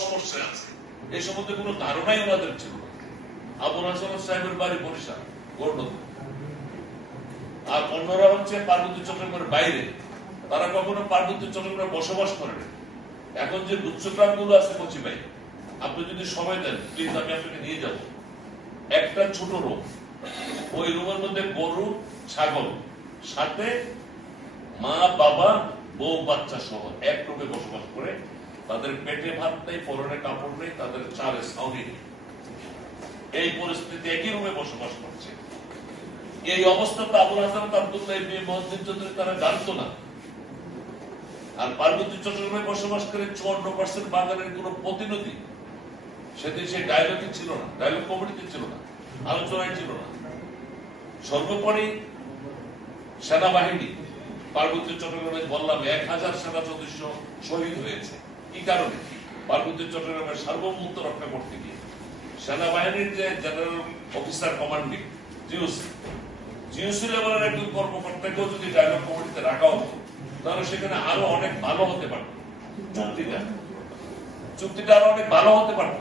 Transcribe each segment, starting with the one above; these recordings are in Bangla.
সমস্যা আছে। এই সম্বন্ধে কোনো ধারণাই ওনাদের ছিল সাহেবের বাড়ি বরিশাল আর অন্যরা হচ্ছে পার্বত্য চট্টগ্রামের বাইরে। তারা কখনো পার্বত্য চট্টগ্রামে বসবাস এখন যে গুচ্ছগ্রামগুলো আছে কচি ভাই, আপনি যদি সময় দেন প্লিজ আমি আপনাকে নিয়ে যাব। একটা ছোট রুম ওই রুমের মধ্যে গরু, ছাগল, সাথে মা, বাবা, বউ, বাচ্চা সহ এক করে তাদের পেটে ভাত নেই পরনে কাপড় নেই, তাদের চালে ছাউনি নেই। এই পরিস্থিতি একই রুমে বসবাস করছে। এই অবস্থাটা আবুল হাসান তারা না। আর পার্বতী চট্টগ্রামে বসবাস করে চুয়ান্ন পার্সেন্ট কোন প্রতিনিধি সেদিন সেই ডায়লগে ছিল না ডায়লগ কমিটিতে ছিল না, আলোচনায় ছিল না। সর্বোপরি সেনাবাহিনী পার্বত্য চট্টগ্রামে বললাম, এক হাজার সেনা সদস্য শহীদ হয়েছে। কি কারণে? পার্বত্য চট্টগ্রামের সার্বভৌমত্ব রক্ষা করতে গিয়ে সেনাবাহিনীর যে general officer commanding, GOC GOC লেভেলের একজন কর্মকর্তাকেও যদি ডায়লগ কমিটিতে রাখা হতো, তাহলে সেখানে আরও অনেক ভালো হতে পারত। চুক্তিটা চুক্তিটা আরও অনেক ভালো হতে পারত।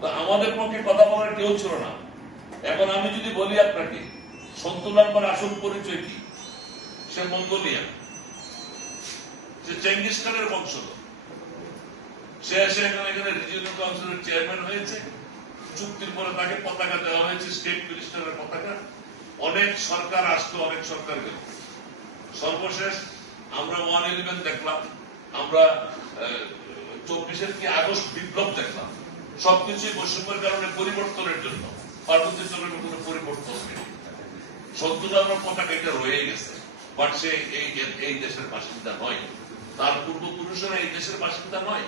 তো আমাদের পক্ষে কথা বলার কেউ ছিল না। এখন আমি যদি বলি আপনাকে সন্তুল আনবার আসল পরিচয় কি? সে মঙ্গোলিয়া। সে চেঙ্গিস খানের বংশধর। সে সবকিছুই বৈষম্যের কারণে পরিবর্তনের জন্য। পার্বত্য চলের কোনো পরিবর্তন নেই। আমরা পতাকা এটা রয়ে গেছে। বাট সে এই দেশের বাসিন্দা নয়। তার পূর্বপুরুষেরা এই দেশের বাসিন্দা নয়।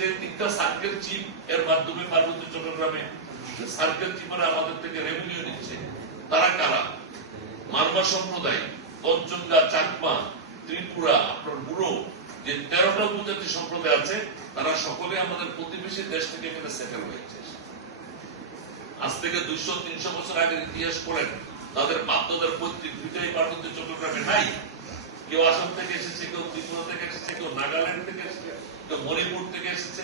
যে তিনটা সার্কেল চিফ এর মাধ্যমে পার্বত্য চট্টগ্রামে সার্কেল চিফরা আমাদের থেকে রেভিনিউ নিচ্ছে, তারা কারা? মারমা সম্প্রদায় পঞ্চঙ্গা চাকমা, ত্রিপুরা, আপনার বুড়ো যে তেরোটা উপজাতি সম্প্রদায় আছে, তারা সকলে আমাদের প্রতিবেশী দেশ থেকে এখানে সেটেল হয়েছে। আজ থেকে দুইশো, তিনশো বছর আগের ইতিহাস পড়েন, তাদের বাপদাদের পৈতৃক দুইটাই পার্বত্য চট্টগ্রামে নাই। কেউ আসাম থেকে এসেছে, কেউ ত্রিপুরা থেকে কেউ নাগাল্যান্ড থেকে এসেছে, কেউ মণিপুর থেকে এসেছে,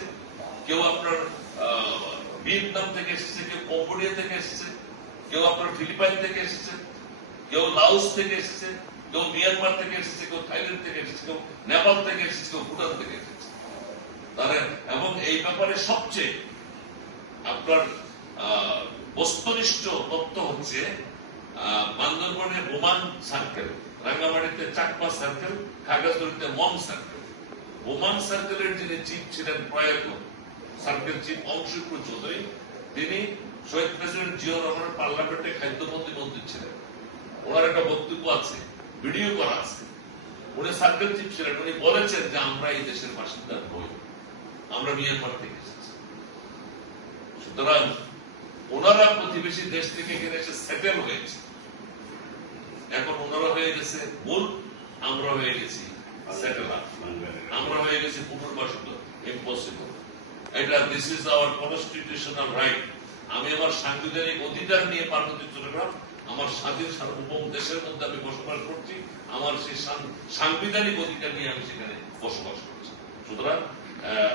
কেউ আপনার ভিয়েতনাম থেকে এসেছে, কেউ কম্বোডিয়া থেকে এসেছে, কেউ আপনার ফিলিপাইন থেকে এসেছে, কেউ লাউস থেকে এসেছে, কেউ মিয়ানমার থেকে এসেছে, কেউ থাইল্যান্ড থেকে এসেছে, কেউ নেপাল থেকে এসেছে, কেউ ভুটান থেকে এসেছে। তারা এবং এই ব্যাপারে সবচেয়ে আপনার বস্তুনিষ্ঠ তথ্য হচ্ছে বান্দরবনে বোমান সার্কেল রাঙ্গামাটিতে চাকমা সার্কেল খাগড়াছড়িতে মম সার্কেল বোমান সার্কেলের যিনি চিফ ছিলেন প্রয়াত সার্কেল চিফ অংশুর চৌধুরী, তিনি শহীদ প্রেসিডেন্ট জিয়া রহমানের পার্লামেন্টে খাদ্যমন্ত্রী মন্ত্রী ছিলেন। ওনার একটা বক্তব্য আছে, ভিডিও করা আছে। উনি সার্কেল চিফ ছিলেন, উনি বলেছেন যে আমরা এই দেশের বাসিন্দা আমরা মিয়ানমার থেকে এসেছি। সুতরাং ওনারা প্রতিবেশী দেশ থেকে এখানে এসে সেটেল হয়েছে। এখন ওনারা হয়ে গেছে মূল আমরা হয়ে গেছি আমরা হয়ে গেছি পুনর্বাসিত ইম্পসিবল এটা this is our constitutional right আমি আমার সাংবিধানিক অধিকার নিয়ে পার্বতী চট্টগ্রাম আমার স্বাধীন সার্বভৌম দেশের মধ্যে আমি বসবাস করছি আমার সেই সাংবিধানিক অধিকার নিয়ে আমি সেখানে বসবাস করছি সুতরাং